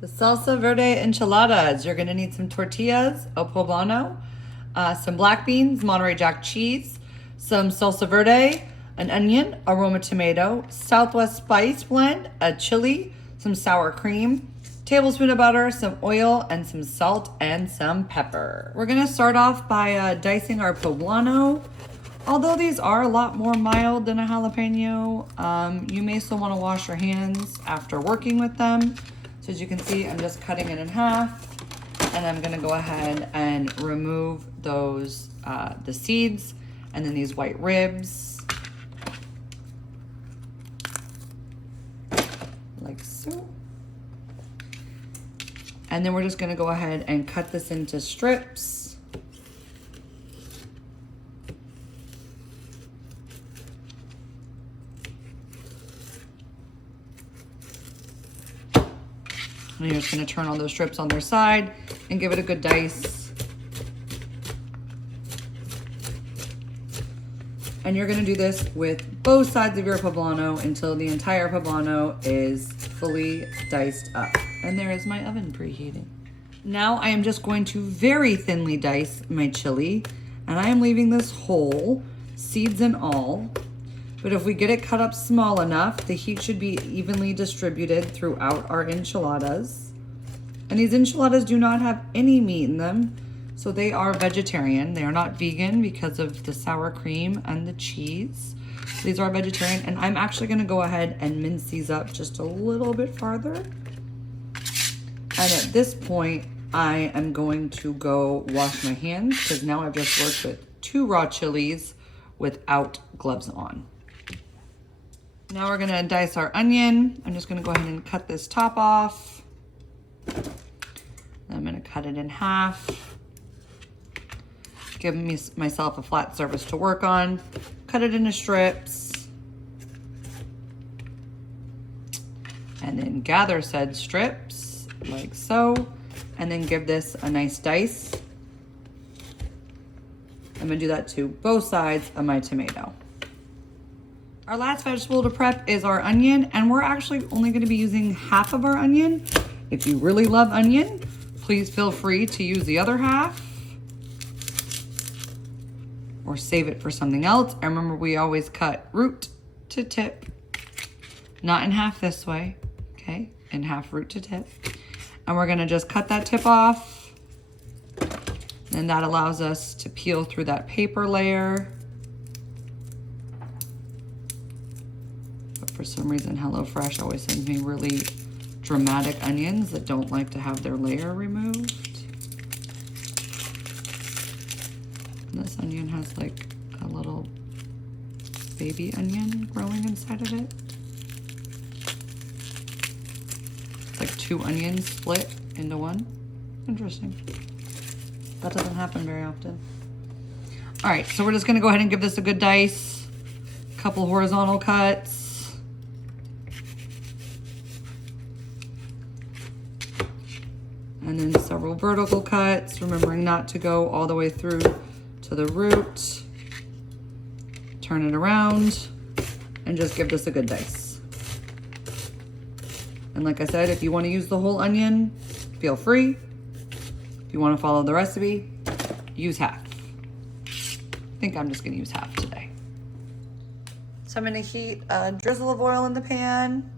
The Salsa Verde Enchiladas. You're gonna need some tortillas, a poblano, some black beans, Monterey Jack cheese, some salsa verde, an onion, a Roma tomato, Southwest spice blend, a chili, some sour cream, tablespoon of butter, some oil, and some salt and some pepper. We're gonna start off by dicing our poblano. Although these are a lot more mild than a jalapeno, you may still want to wash your hands after working with them. So as you can see, I'm just cutting it in half, and I'm gonna go ahead and remove those, the seeds, and then these white ribs, like so. And then we're just gonna go ahead and cut this into strips. And you're just gonna turn all those strips on their side and give it a good dice. And you're gonna do this with both sides of your poblano until the entire poblano is fully diced up. And there is my oven preheating. Now I am just going to very thinly dice my chili, and I am leaving this whole, seeds and all. But if we get it cut up small enough, the heat should be evenly distributed throughout our enchiladas. And these enchiladas do not have any meat in them, so they are vegetarian. They are not vegan because of the sour cream and the cheese. These are vegetarian, and I'm actually gonna go ahead and mince these up just a little bit farther. And at this point, I am going to go wash my hands because now I've just worked with 2 raw chilies without gloves on. Now we're gonna dice our onion. I'm just gonna go ahead and cut this top off. I'm gonna cut it in half. Give myself a flat surface to work on. Cut it into strips. And then gather said strips, like so. And then give this a nice dice. I'm gonna do that to both sides of my tomato. Our last vegetable to prep is our onion, and we're actually only gonna be using half of our onion. If you really love onion, please feel free to use the other half or save it for something else. And remember, we always cut root to tip, not in half this way, okay? In half root to tip. And we're gonna just cut that tip off. And that allows us to peel through that paper layer. But for some reason, HelloFresh always sends me really dramatic onions that don't like to have their layer removed. And this onion has like a little baby onion growing inside of it. It's like 2 onions split into one. Interesting. That doesn't happen very often. All right, so we're just gonna go ahead and give this a good dice. A couple horizontal cuts. And then several vertical cuts, remembering not to go all the way through to the root. Turn it around and just give this a good dice. And like I said, if you want to use the whole onion, feel free. If you want to follow the recipe, use half. I think I'm just gonna use half today. So I'm gonna heat a drizzle of oil in the pan.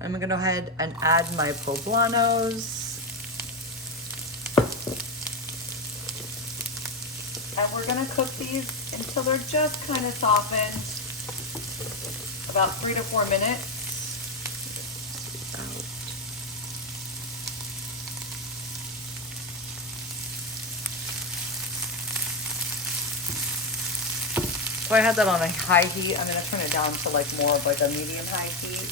I'm gonna go ahead and add my poblanos. And we're gonna cook these until they're just kind of softened, about 3 to 4 minutes. So I had that on a high heat. I'm gonna turn it down to like more of like a medium high heat.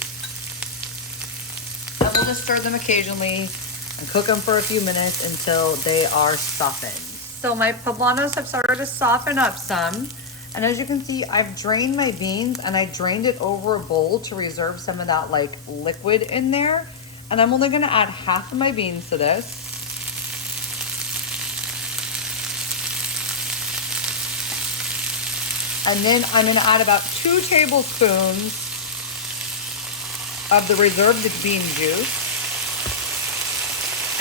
And we'll just stir them occasionally and cook them for a few minutes until they are softened. So my poblanos have started to soften up some. And as you can see, I've drained my beans and I drained it over a bowl to reserve some of that like liquid in there. And I'm only gonna add half of my beans to this. And then I'm gonna add about 2 tablespoons of the reserved bean juice.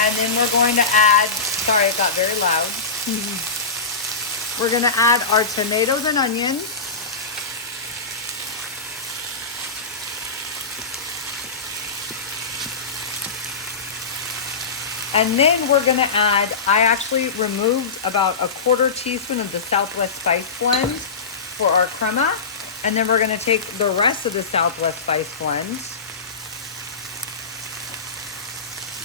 And then we're going to add, sorry, it got very loud. We're gonna add our tomatoes and onions. And then we're gonna add, I actually removed about a 1/4 teaspoon of the Southwest Spice Blend for our crema. And then we're gonna take the rest of the Southwest Spice Blend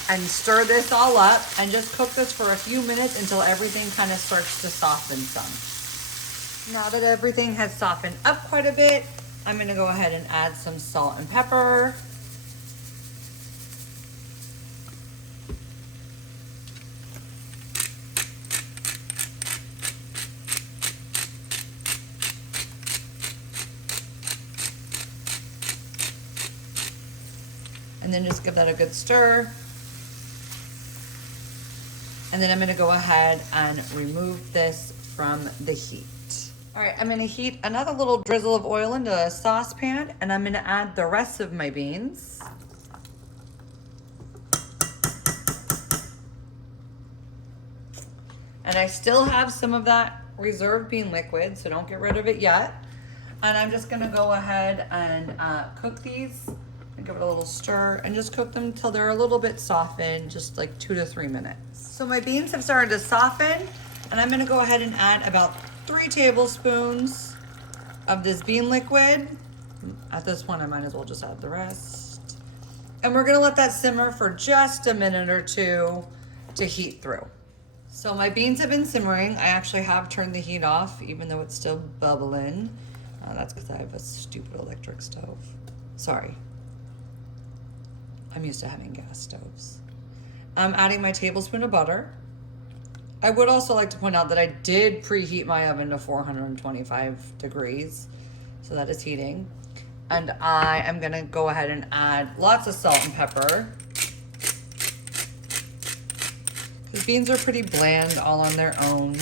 and stir this all up and just cook this for a few minutes until everything kind of starts to soften some. Now that everything has softened up quite a bit, I'm gonna go ahead and add some salt and pepper. And then just give that a good stir. And then I'm gonna go ahead and remove this from the heat. All right, I'm gonna heat another little drizzle of oil into a saucepan, and I'm gonna add the rest of my beans. And I still have some of that reserved bean liquid, so don't get rid of it yet. And I'm just gonna go ahead and cook these and give it a little stir and just cook them until they're a little bit softened, just like 2 to 3 minutes. So my beans have started to soften, and I'm gonna go ahead and add about 3 tablespoons of this bean liquid. At this point, I might as well just add the rest. And we're gonna let that simmer for just a minute or two to heat through. So my beans have been simmering. I actually have turned the heat off, even though it's still bubbling. That's because I have a stupid electric stove. Sorry. I'm used to having gas stoves. I'm adding my tablespoon of butter. I would also like to point out that I did preheat my oven to 425 degrees. So that is heating. And I am gonna go ahead and add lots of salt and pepper. The beans are pretty bland all on their own.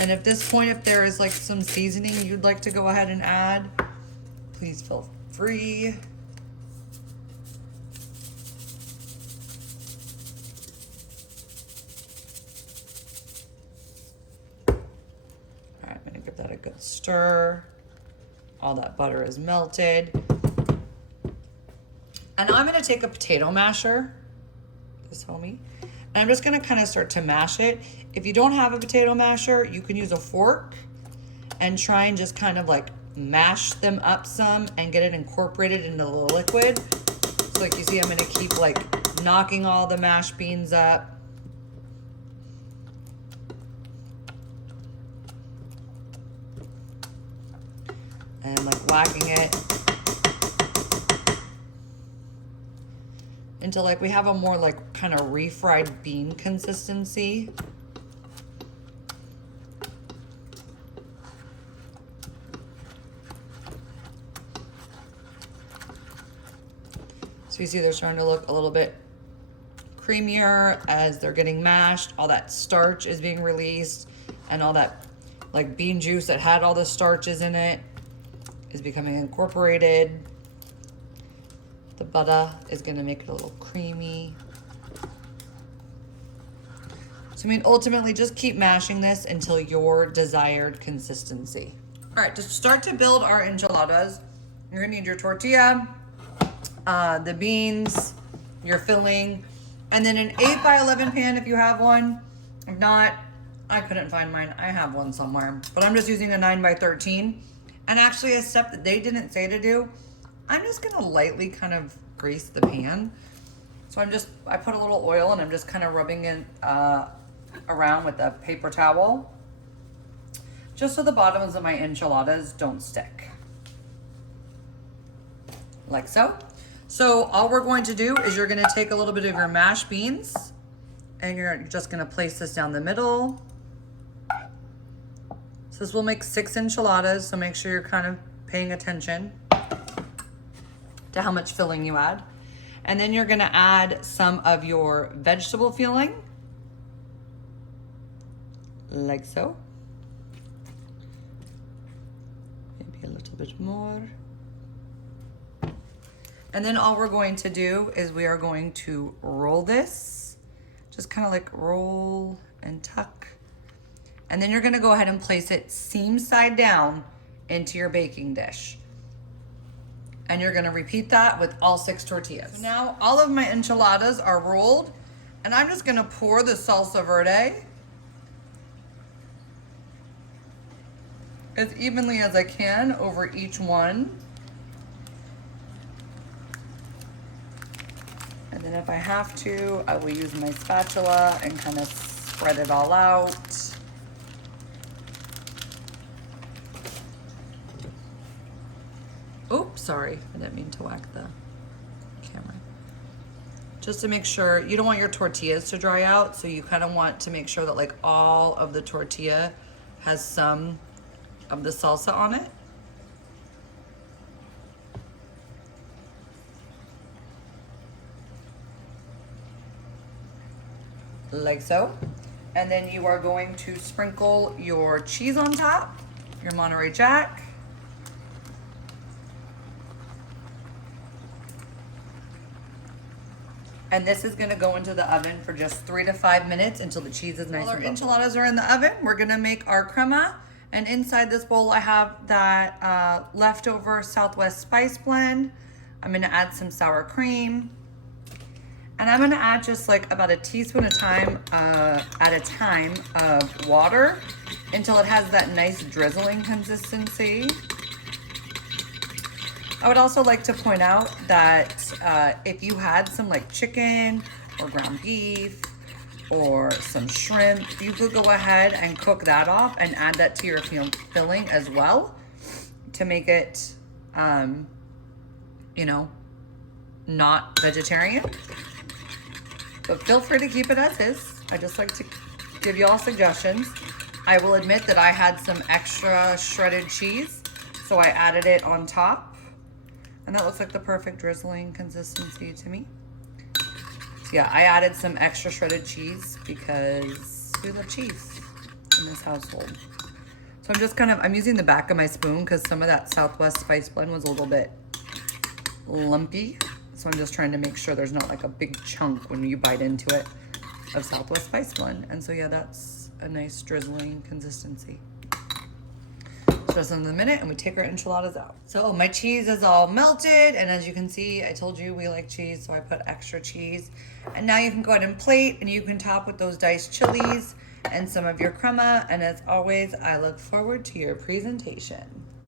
And at this point, if there is like some seasoning you'd like to go ahead and add, please feel free. All right, I'm gonna give that a good stir. All that butter is melted. And now I'm gonna take a potato masher, this homie, and I'm just gonna kind of start to mash it. If you don't have a potato masher, you can use a fork and try and just kind of like mash them up some and get it incorporated into the liquid. So like you see, I'm gonna keep like knocking all the mashed beans up. And like whacking it until like we have a more like kind of refried bean consistency. So you see they're starting to look a little bit creamier as they're getting mashed. All that starch is being released, and all that like bean juice that had all the starches in it is becoming incorporated. The butter is gonna make it a little creamy. So I mean, ultimately just keep mashing this until your desired consistency. All right, to start to build our enchiladas, you're gonna need your tortilla, the beans, your filling, and then an 8x11 pan if you have one. If not, I couldn't find mine. I have one somewhere, but I'm just using a 9x13. And actually a step that they didn't say to do, I'm just gonna lightly kind of grease the pan. So I put a little oil and I'm just kind of rubbing it around with a paper towel, just so the bottoms of my enchiladas don't stick. Like so. So all we're going to do is you're gonna take a little bit of your mashed beans and you're just gonna place this down the middle. So this will make 6 enchiladas, so make sure you're kind of paying attention to how much filling you add. And then you're gonna add some of your vegetable filling, like so. Maybe a little bit more. And then all we're going to do is we are going to roll this, just kind of like roll and tuck. And then you're gonna go ahead and place it seam side down into your baking dish. And you're gonna repeat that with all 6 tortillas. So now all of my enchiladas are rolled, and I'm just gonna pour the salsa verde as evenly as I can over each one. And then if I have to, I will use my spatula and kind of spread it all out. Oops, sorry, I didn't mean to whack the camera. Just to make sure, you don't want your tortillas to dry out, so you kind of want to make sure that like all of the tortilla has some of the salsa on it. Like so. And then you are going to sprinkle your cheese on top, your Monterey Jack. And this is gonna go into the oven for just 3 to 5 minutes until the cheese is nice. While our enchiladas are in the oven, we're gonna make our crema. And inside this bowl, I have that leftover Southwest spice blend. I'm gonna add some sour cream. And I'm gonna add just like about a teaspoon at a time of water until it has that nice drizzling consistency. I would also like to point out that if you had some like chicken or ground beef or some shrimp, you could go ahead and cook that off and add that to your filling as well to make it, you know, not vegetarian. But feel free to keep it as is. I just like to give you all suggestions. I will admit that I had some extra shredded cheese, so I added it on top. And that looks like the perfect drizzling consistency to me. So yeah, I added some extra shredded cheese because we love cheese in this household. So I'm using the back of my spoon because some of that Southwest spice blend was a little bit lumpy. So I'm just trying to make sure there's not like a big chunk when you bite into it of Southwest spice blend. And so yeah, that's a nice drizzling consistency. Just in a minute and we take our enchiladas out. So my cheese is all melted, and as you can see, I told you we like cheese, so I put extra cheese. And now you can go ahead and plate, and you can top with those diced chilies and some of your crema. And as always, I look forward to your presentation.